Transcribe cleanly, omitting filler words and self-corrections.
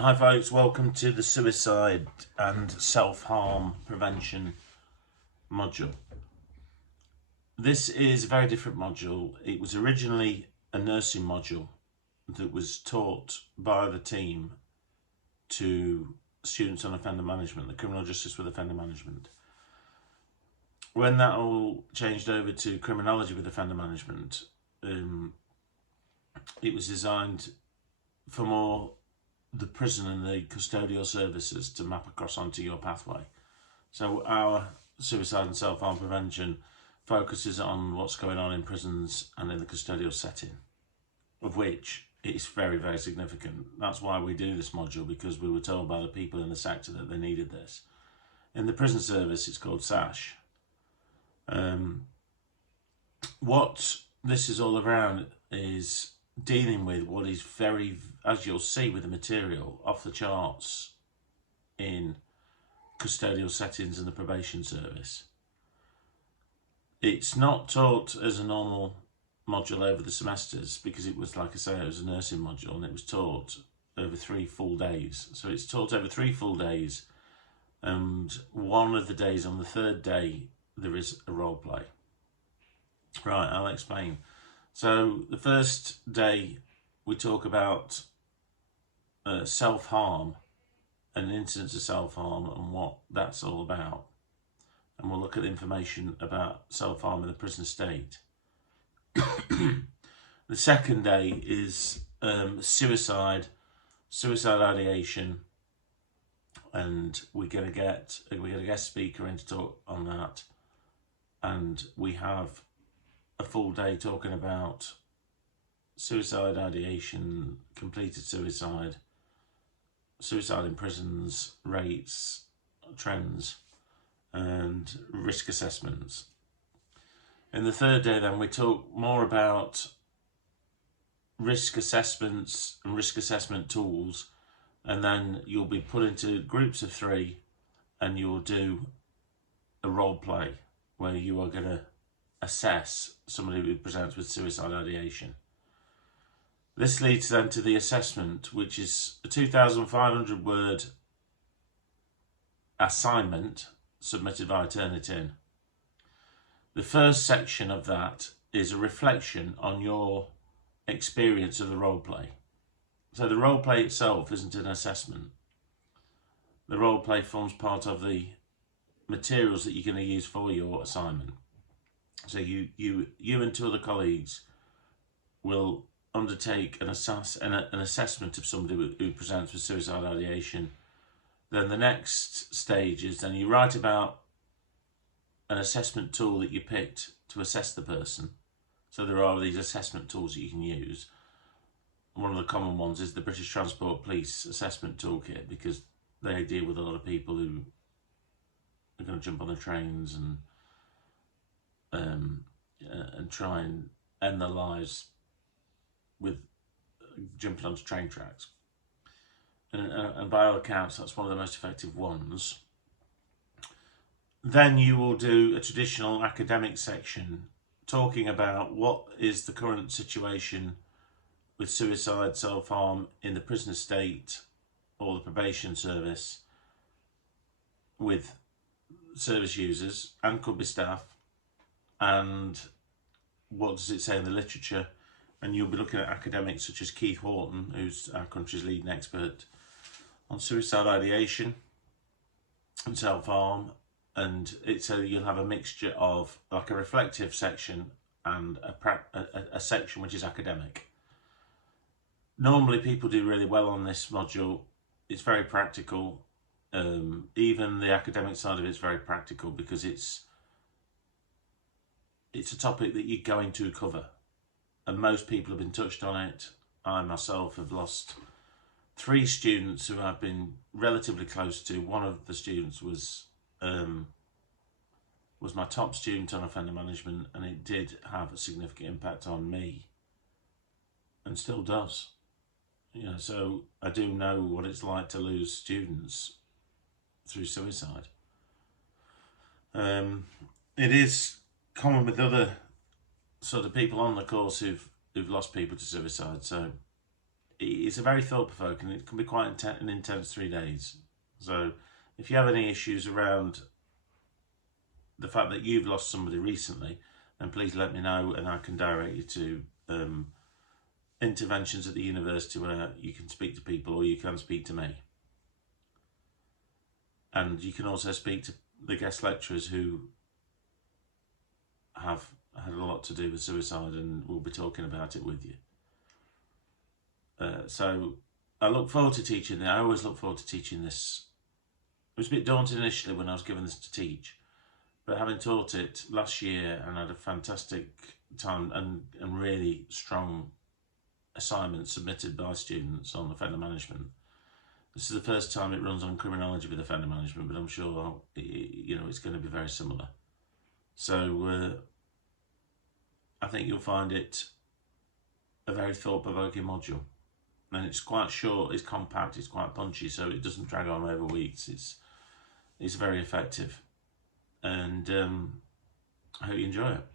Hi folks, welcome to the suicide and self-harm prevention module. This is a very different module. It was originally a nursing module that was taught by the team to students on offender management, the criminal justice with offender management. When that all changed over to criminology with offender management, it was designed for more the prison and the custodial services to map across onto your pathway. So our suicide and self-harm prevention focuses on what's going on in prisons and in the custodial setting, of which it is very, very significant. That's why we do this module, because we were told by the people in the sector that they needed this. In the prison service, it's called SASH. What this is all around is dealing with what is very, as you'll see with the material, off the charts in custodial settings and the probation service. It's not taught as a normal module over the semesters, because it was, like I say, it was a nursing module, and it was taught over 3 full days. So it's taught over 3 full days, and one of the days, on the third day, there is a role play. Right, I'll explain. So the first day we talk about self-harm and incidents of self-harm and what that's all about. And we'll look at information about self-harm in the prison state. The second day is suicide ideation, and we're going to get a guest speaker in to talk on that. And we have a full day talking about suicide ideation, completed suicide, suicide in prisons, rates, trends, and risk assessments. In the third day then, we talk more about risk assessments and risk assessment tools, and then you'll be put into groups of 3 and you'll do a role play where you are going to assess somebody who presents with suicide ideation. This leads then to the assessment, which is a 2,500 word assignment submitted via Turnitin. The first section of that is a reflection on your experience of the role play. So the role play itself isn't an assessment. The role play forms part of the materials that you're going to use for your assignment. So you and 2 other colleagues will undertake an assessment of somebody who presents with suicide ideation. Then the next stage is then you write about an assessment tool that you picked to assess the person. So there are these assessment tools that you can use. One of the common ones is the British Transport Police Assessment Toolkit, because they deal with a lot of people who are going to jump on the trains and try and end their lives with jumping onto train tracks. And by all accounts, that's one of the most effective ones. Then you will do a traditional academic section talking about what is the current situation with suicide, self-harm in the prison estate or the probation service with service users, and could be staff, and what does it say in the literature. And you'll be looking at academics such as Keith Wharton, who's our country's leading expert on suicide ideation and self-harm. And you'll have a mixture of like a reflective section and a section which is academic. Normally people do really well on this module. It's very practical. Even the academic side of it is very practical, because it's a topic that you're going to cover, and most people have been touched on it. I myself have lost 3 students who I've been relatively close to. One of the students was my top student on offender management, and it did have a significant impact on me, and still does. So I do know what it's like to lose students through suicide. It is common with other sort of people on the course who've lost people to suicide. So it's a very thought-provoking. It can be quite an intense 3 days. So if you have any issues around the fact that you've lost somebody recently, then please let me know, and I can direct you to interventions at the university where you can speak to people, or you can speak to me. And you can also speak to the guest lecturers who have had a lot to do with suicide, and we'll be talking about it with you. So I look forward to teaching. I always look forward to teaching this. It was a bit daunting initially when I was given this to teach, but having taught it last year and had a fantastic time and really strong assignments submitted by students on offender management. This is the first time it runs on criminology with offender management, but I'm sure it's going to be very similar. So I think you'll find it a very thought-provoking module. And it's quite short, it's compact, it's quite punchy, so it doesn't drag on over weeks. It's very effective. And I hope you enjoy it.